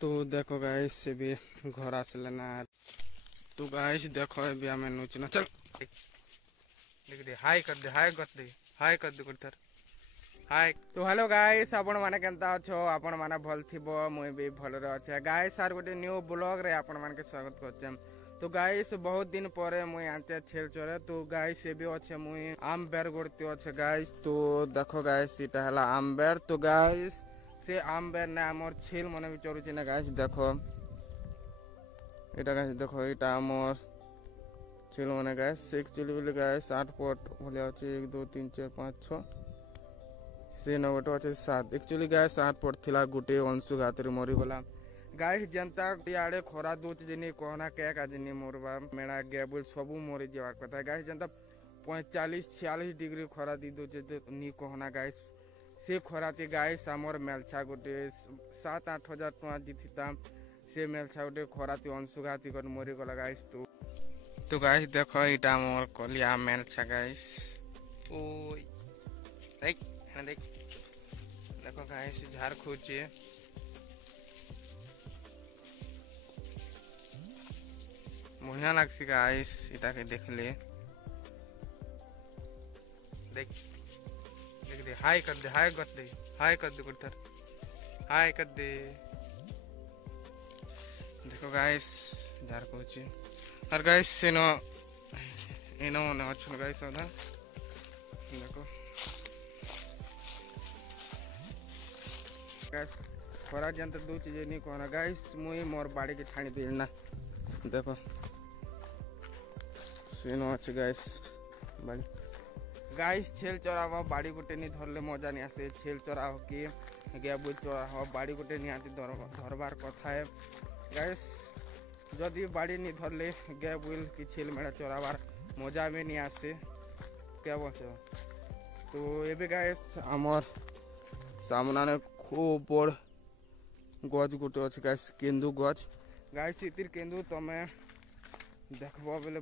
तो देखो गाइस से भी घर आसले ना। तो गाइस देखो भी आम नुचना चल देख दे हाय कर दे हाय कर दे हाय कर दे कर हाय। तो हेलो गाइस आपण माने केनता अछो आपण माने भल थिबो मुई भी भल रे अछि गाइस सार गोटे न्यू ब्लॉग रे आपण माने के स्वागत करछम। तो गाइस बहुत दिन परे मुई आंचे छेल चोरे। तो गाइस ये भी अच्छे मुई आम बेर गोड़ते अच्छे गाइस। तो देखो गाइस इटा हला आम बेर। तो गाइस से आम बेर ने आमर छेल मने भी चोरुची ना गाइस देखो इटा गाइस देखो इटा आमर छेल मने गाइस एक्चुअली बोले गाइस 8 पट भले अछि 1 2 3 4 5 6 से न गोटे अच्छे 7 एक्चुअली गाइस 8 पट थिला गोटे अंशुघात रे मरी गला गाइस जनता इे खरा दूच जिनी कहना क्या काजिनी मोरबा मेड़ा गेबुल सबू मरी जावा कथा गाइस जनता 45-46 डिग्री खरा दी दूचे नी कहना गाइस से खराती गाइस आमर मेलछा गोटे 7-8 हजार टका जीता से मेलछा गोटे खराती अंशुघाती कर मरी गला गाइस। तो गाइस देखो इटा मोर कलिया मेलछा गाइस ओ देख देखो गाइस झाड़ खोचे बढ़िया लगसी गाइस इटा के देखले देख देख दे हाय कर दे हाय कर दे हाय कर दे कर हाय कर दे। देखो गाइस झाड़ खोचे और गाइस सेनो इनो ने अच्छो गाइस ओदा देखो गाइस खरा जंत दो चीज नहीं कहना गाइस मुई मोर बाड़ी के छाणी देना देखो सीनो अच्छे गाइस बाड़ी गाइस छेल चराव बाड़ी गुटे नहीं धरले मजा नहीं आसे छेल चराव कि गेबुल चराव बाड़ी गुटे नहीं आती धरबार कथा है गाइस जदि बाड़ी नहीं धरले गेबुल कि छेल मेड़ा चरावार मजा में नहीं आसे क्या बस। तो ये भी गाइस आमर सामना ने खूब बड़ गज गुटे अच्छे गाइस केंदू गज गाइस इतिर केंदू तमें देखबो बेले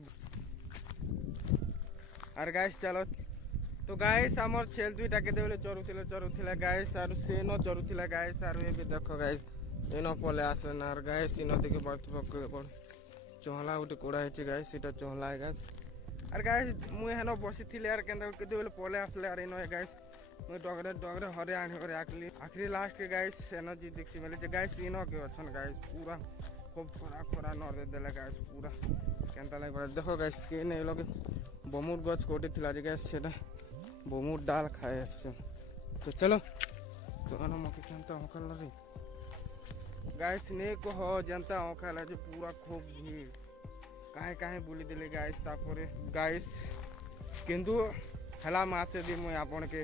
और गाइस चलो। तो गाइस आमर छेल दुईटा के देले चरुथिला गाइस और से न चरुथिला गाइस और ये भी देखो गाइस एनो पले आसले ना और गाइस इनो देखे बात पकड़ पड़ चहला उठे कोड़ा है गाइस इटा चहला है गाइस और गाइस मुई हेनो बसी थिले यार केंदा के देले पले आसले और इनो गाइस मुई डगरे हरे आने हरे आखिरी लास्ट के गाइस एनर्जी देखसी मिले गाइस इनो के अछन गाइस पूरा खूब खरा नर देले गाइस पूरा केनता लाग देखो गाइस के ने लोग बमुर गछ कोटी थिला जे गाइस सेटा बमुर डाल खाए। तो चलो तो अन मके केनता ओखल रे गाइस ने कहो जनता ओखला जे पूरा खूब भीड़ काहे काहे बुली देले गाइस तापरे गाइस किंतु हला मासे दी मुई आपन के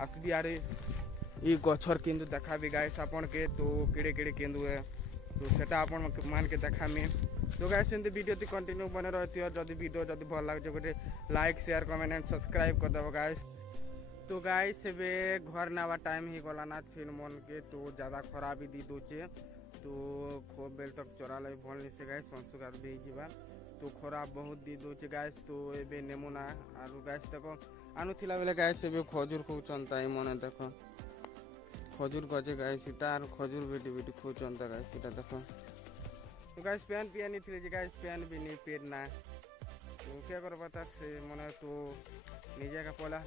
हसबी आरे ई गछर किंतु देखा भी गाइस आपन के तो केड़े केड़े केंदु है तो सेटा आपन मान के देखा में। तो गाइस एंती वीडियो ती कंटिन्यू बने रहती है जदी वीडियो जदी भल लाग जे गोटे like share comment and subscribe कर देबो गाइस। तो गाइस बे घर नावा टाइम ही गला ना छीन मन के तो ज्यादा खराबी दी दोचे तो खूब बेल तक चोरा ले भल नहीं से गाइस संसुगार भी जीवा तो खराब बहुत दी दोचे गाइस। तो एबे नेमुना आरु गाइस देखो आनु थिला बेले गाइस एबे खजूर खूचनता ई मने देखो खजूर गजे गाइस इटा आरु खजूर बेटी बेटी खूचनता गाइस इटा देखो। तो गाइस पैन पिया नहीं थी गाइस पैन भी नहीं पेरना तो क्या कर बता से मन तो निजे का पला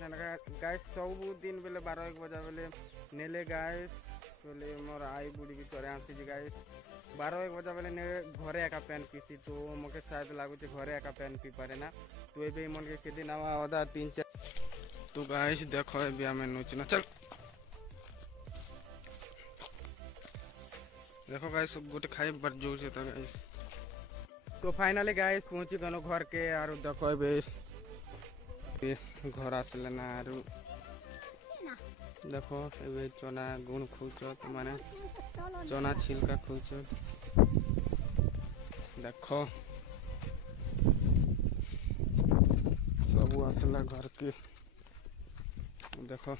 गाइस सब दिन बेले 12-1 बजा बेले नेले गाइस बोले मोर आई बुढ़ी भी चरे आसी जी गाइस 12-1 बजा बेले ने घरे एका पैन पीसी तो मके शायद लागुचे घरे एका पैन पी पारे ना तो ये मन के केदिन आवा अदा 3-4। तो गाइस देखो ये आम नुचना चल देखो गाइस गोटे खाई बर जोर से तो गाइस। तो फाइनली गाइस पहुंची गनो घर के आरु देखो बे घर आसले ना आरु देखो एबे चना गुण खुचत माने चना छिलका खुचत देखो सब आसला घर के देखो